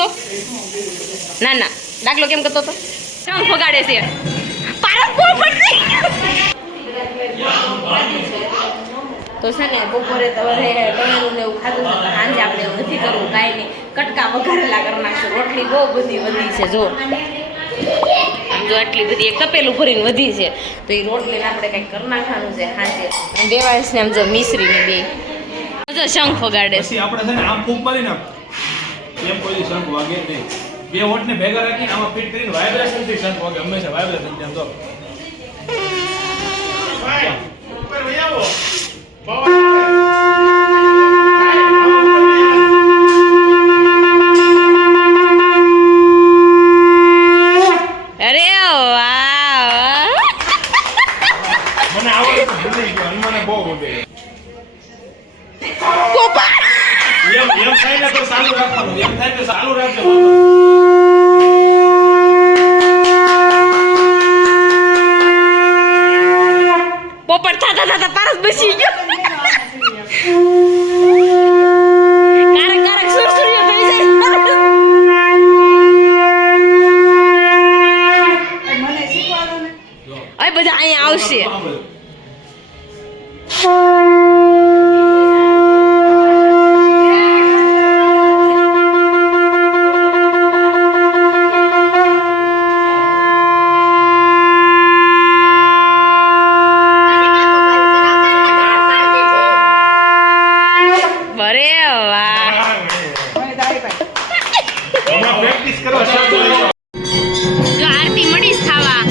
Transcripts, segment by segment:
હતો ના ના ડાકલો કેમ કરતો હતો શંખ વગાડે છે પારસ પોપટ તો છે ને બપોરે તમારે તળેલું ને એવું ખાધું છે તો સાંજે આપણે એવું નથી કરવું કાંઈ નહીં કટકા વઘારેલા કરી નાખશું રોટલી બહુ બધી વધી છે જો આમ જો આટલી બધી એક તપેલું ભરીને વધી છે તો એ રોટલીને આપણે કંઈક કરી નાખવાનું છે સાંજે દેવાંશ ને આમ જો મિશ્રીને બે જો શંખ વગાડે પછી આપણે છે ને આમ ફૂંક મારીને એમ કોઈ શંખ વાગે નહીં બે વોટને ભેગા રાખીને આમાં ફિટ કરીને વાઇબ્રેશન થી શંખ વાગે હંમેશા વાઇબ્રેશન થી આમ તો ઉપર વઈ આવો અરે વાહ મને આવડે તો ભૂલી ગયો મને બહુ ગમે પોપા એમ થાય ને તો ચાલુ રાખવાનું એમ થાય તો ચાલુ રાખજો પોપટ થતા થતા પારસ બસી ગયો કારક કારક સુરસુરીઓ થઈ જાય મને શીખવાડો ને હવે બધા અહીંયા આવશે અરે વાહ મને દાડી પાઈ પ્રેક્ટિસ કરો જો આરતી મળીશ ખાવા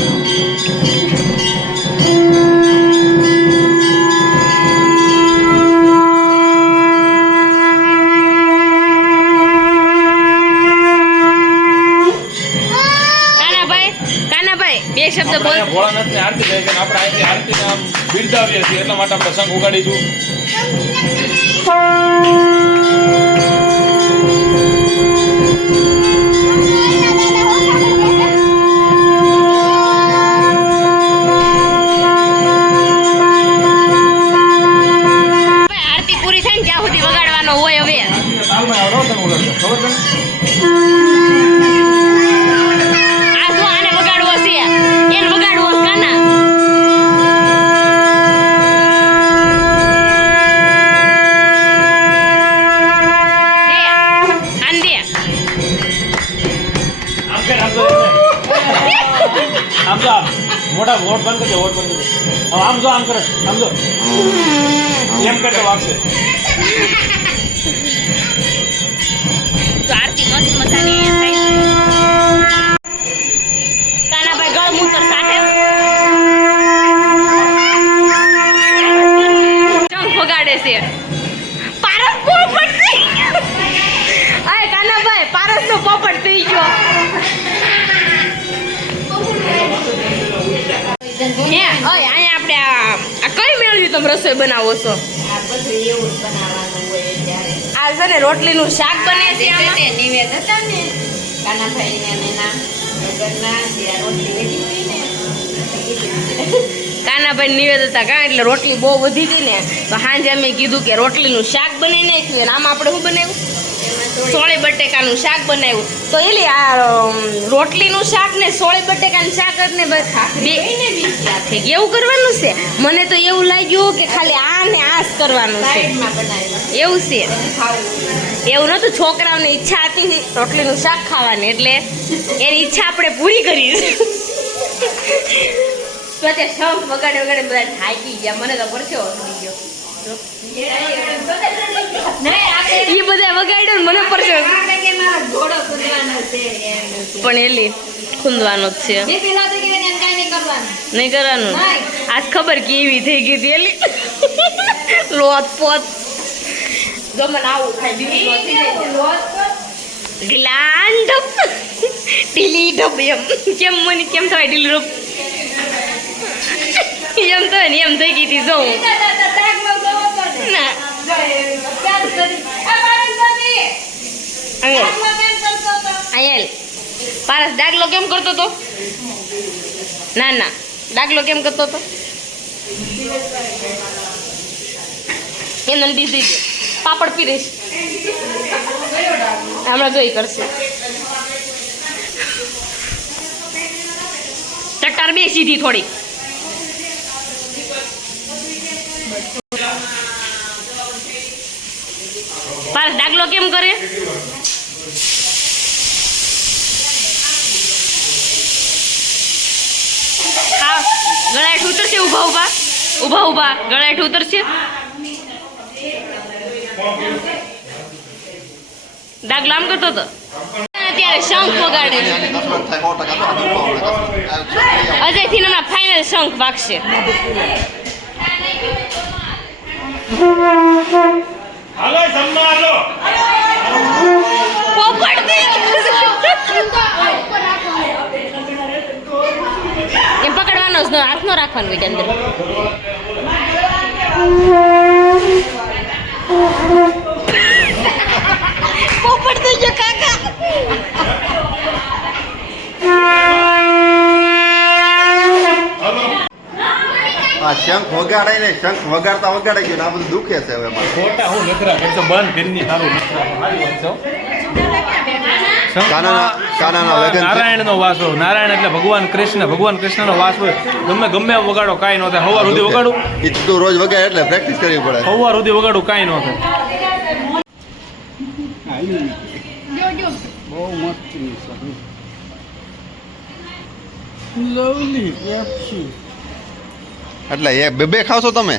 કાનાભાઈ બે શબ્દ બોલ ભોળાનાથ ને આરતી થાય છે આપણે અહીંથી આરતીને આમ બિરદાવીએ છીએ એટલા માટે આપણે શંખ ઉગાડીશું આરતી પૂરી થાય ને ત્યાં સુધી વગાડવાનો હોય હવે તાલમાં આવડો શંખ ઉગાડતો ખબર છે આ જો આને વગાડવો છે એને વગાડવો છે કાના આમ જો મોટા વોટ બંધ કરજો વોટ બંધ કરજો હવે આમ જો આમ કરે આમ જો એમ કરતો વાગશે તો આરતી મસ્ત મજાની થાય છે કાનાભાઈ ગળમૂતર સાથે શંખ વગાડે છે પારસ પોપટ થઈ અય કાનાભાઈ પારસ નો પોપટ થઈ ગયો હે અય અહીંયા આપણે આ કઈ મેળવી તમે રસોઈ બનાવો છો આ બધું એવું જ બનાવવાનું હોય ત્યારે આ છે ને રોટલીનું શાક બને છે આમાં નિવેદ હતા ને કાનાભાઈ ને એના ઘરના જે રોટલી વેચી હતી ને કાનાભાઈ નિવેદ હતા કા એટલે રોટલી બહુ વધી હતી ને તો સાંજે અમે કીધું કે રોટલીનું શાક બનાવી નાખ્યું અને આમાં આપણે શું બનાવ્યું સોળી બટેકાનું શાક બનાવ્યું તો એલી આ રોટલીનું શાક ને સોળી બટેકાનું શાક જ ને બે એવું કરવાનું છે મને તો એવું લાગ્યું કે ખાલી આ ને આ જ કરવાનું છે સાઈડમાં બનાવ્યું એવું છે ખાવું એવું નતું છોકરાઓને ઈચ્છા હતી રોટલીનું શાક ખાવાની એટલે એની ઈચ્છા આપણે પૂરી કરી તો તે શંખ વગાડે વગાડે બધા થાકી ગયા મને તો પરસેવો થઈ ગયો ઈ બધા વગાડ્યો ને મને પરસેવો પણ એલી ખૂંદવાનો જ છે નહીં કરવાનું આજ ખબર કેવી થઈ ગઈ હતી એલી લોત પોત જો મને આવું થાય ઢીલાન ઢપ ઢીલી ઢપ એમ કેમ મને કેમ થાય ઢીલી ઢપ એમ થાય ને એમ થઈ ગઈ હતી જો ના આયલ પારસ ડાગલો કેમ કરતો તો ના ના ડાગલો કેમ કરતો તો એને દીધી પાપડ પીરીશ હમણાં જોઈ કરશે તાર બે સીધી થોડી પારસ ડાગલો કેમ કરે હા ગળાઠ ઉતરશે ઊભા ઊભા ઊભા ઊભા ગળાઠ ઉતરશે ડાગલો આમ કરતો હતો અત્યારે શંખ વગાડે છે અજયથી હમણાં ફાઇનલ શંખ વાગશે હાલો જમવા હાલો પોપટ દે એમ પકડવાનો જ હાથનો રાખવાનો હોય અંદર પોપટ થઈ ગયો કાકા આ શંખ વગાડાય ને શંખ વગાડતા વગાડાઈ ગયું ને આ બધું દુખે છે હવે મારે. ખોટા હું નખરા કરશો બંધ ઘરની સારું નખરા સારી વાત છે કાનાના લગ્ન છે. નારાયણનો વાસ હોય નારાયણ એટલે ભગવાન કૃષ્ણનો વાસ હોય ગમે એમ વગાડો કાંઈ ન થાય સવાર સુધી વગાડું ઈ તું રોજ વગાડે એટલે પ્રેક્ટિસ કરવી પડે. સવાર સુધી વગાડું કાંઈ ન થાય બહુ મસ્ત લવલી પેપ્સી એટલે એ બે ખાવશો તમે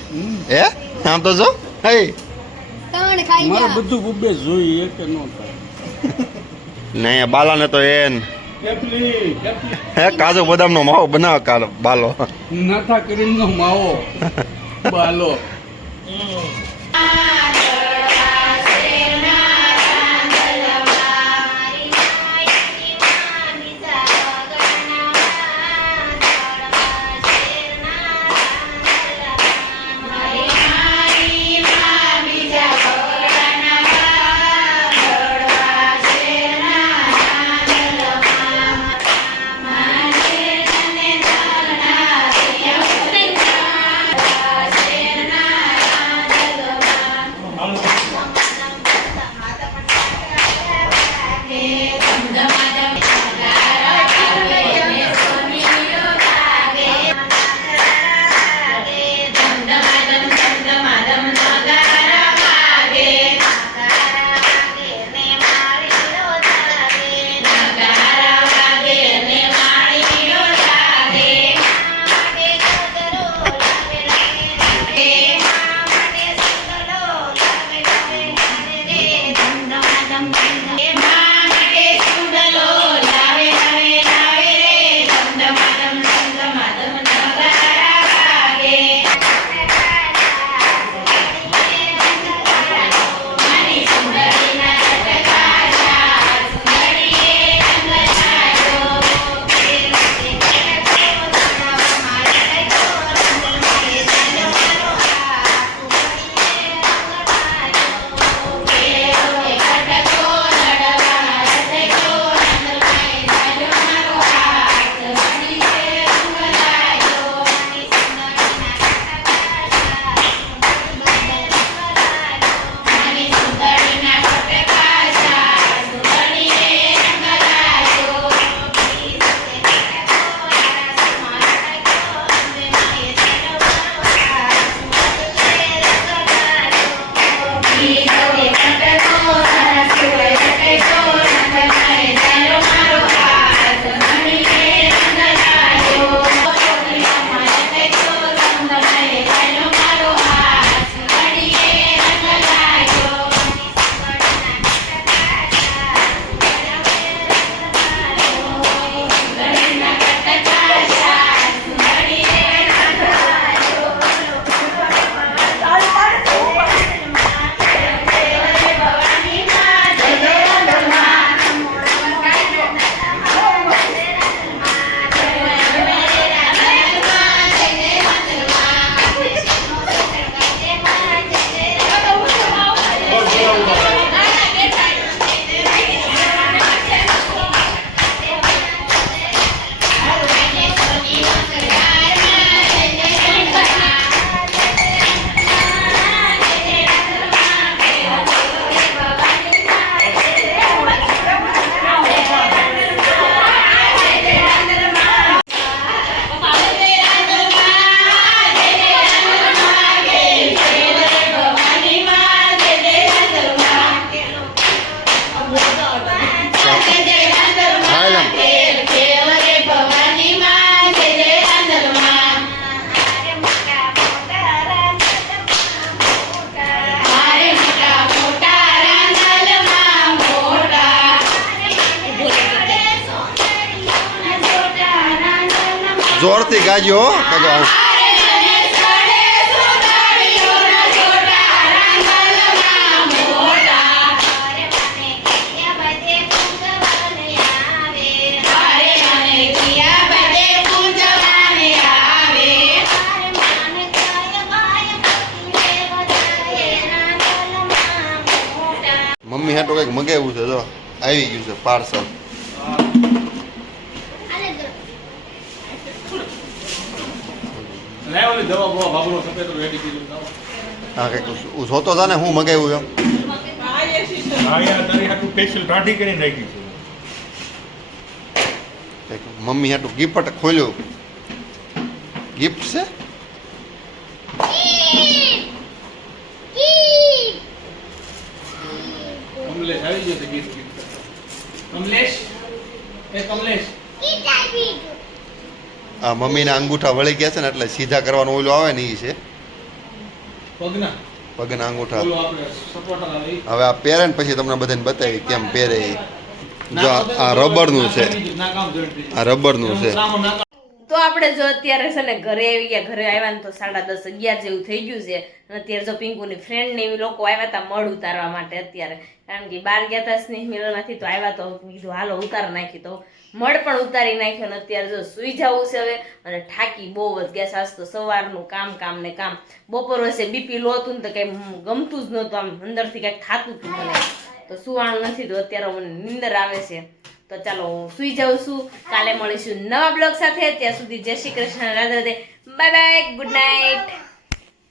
હે આમ તો જો હે મારે બધું ગુબ્બે જોઈ એક ન થાય નહીં બાલાને તો એન હે કાજુ બદામનો માવો બનાવે બાલો નાથા ક્રીમનો માવો બાલો જોરથી ગાજો હો કાકા મમ્મી હાટો કંઈક મગાવ્યું છે જો આવી ગયું છે પાર્સલ લાવ ઓલી દવા બવા બાબુનો સફેદ રેડી કીધું લાવ. હા કંઈક જોતો હતા ને હું મગાવ્યું એમ હા યાર તારી હાટું સ્પેશિયલ ટાઢી કરીને રાખી છે. કંઈક મમ્મી હાટું ગિફ્ટ ખોલ્યું ગિફ્ટ છે કમલેશ આવી ગયો છે ગીફ્ટ કમલેશ એ કમલેશ આ મમ્મીના અંગૂઠા વળી ગયા છે ને એટલે સીધા કરવાનું ઓલું આવે ને એ છે પગના પગના અંગૂઠા ઓલું આપણે સપોર્ટર આવે ઈ. હવે આ પહેરે ને પછી તમને બધાને બતાવી કેમ પહેરે ઈ. જો આ રબરનું છે ના કામ જડતી આ રબરનું છે તો આપણે જો અત્યારે છે ને ઘરે આવી ગયા, ઘરે આવ્યા ને તો 10:30 11 જેવું થઈ ગયું છે. અને અત્યારે જો પિંકુની ફ્રેન્ડ ને એવી લોકો આવ્યા હતા મળ ઉતારવા માટે અત્યારે, કારણ કે બહાર ગયા હતા સ્નેહ મિલનમાંથી તો આવ્યા તો કીધું હાલો ઉતાર નાખી, તો મળ પણ ઉતારી નાખ્યો. ને અત્યારે જો સુઈ જવું છે હવે, અને થાકી બહુ જ ગયા. આજ તો સવારનું કામ ને કામ. બપોર વચ્ચે બીપી લો હતું ને તો કઈ ગમતું જ નહોતું, આમ અંદરથી કંઈક થાતું હતું મને, તો સુવાનું નથી. તો અત્યારે મને નીંદર આવે છે. તો ચાલો હું સુઈ જાઉં છું. કાલે મળીશું નવા બ્લોગ સાથે. ત્યાં સુધી જય Shri Krishna, Radhe Radhe, bye bye, good night.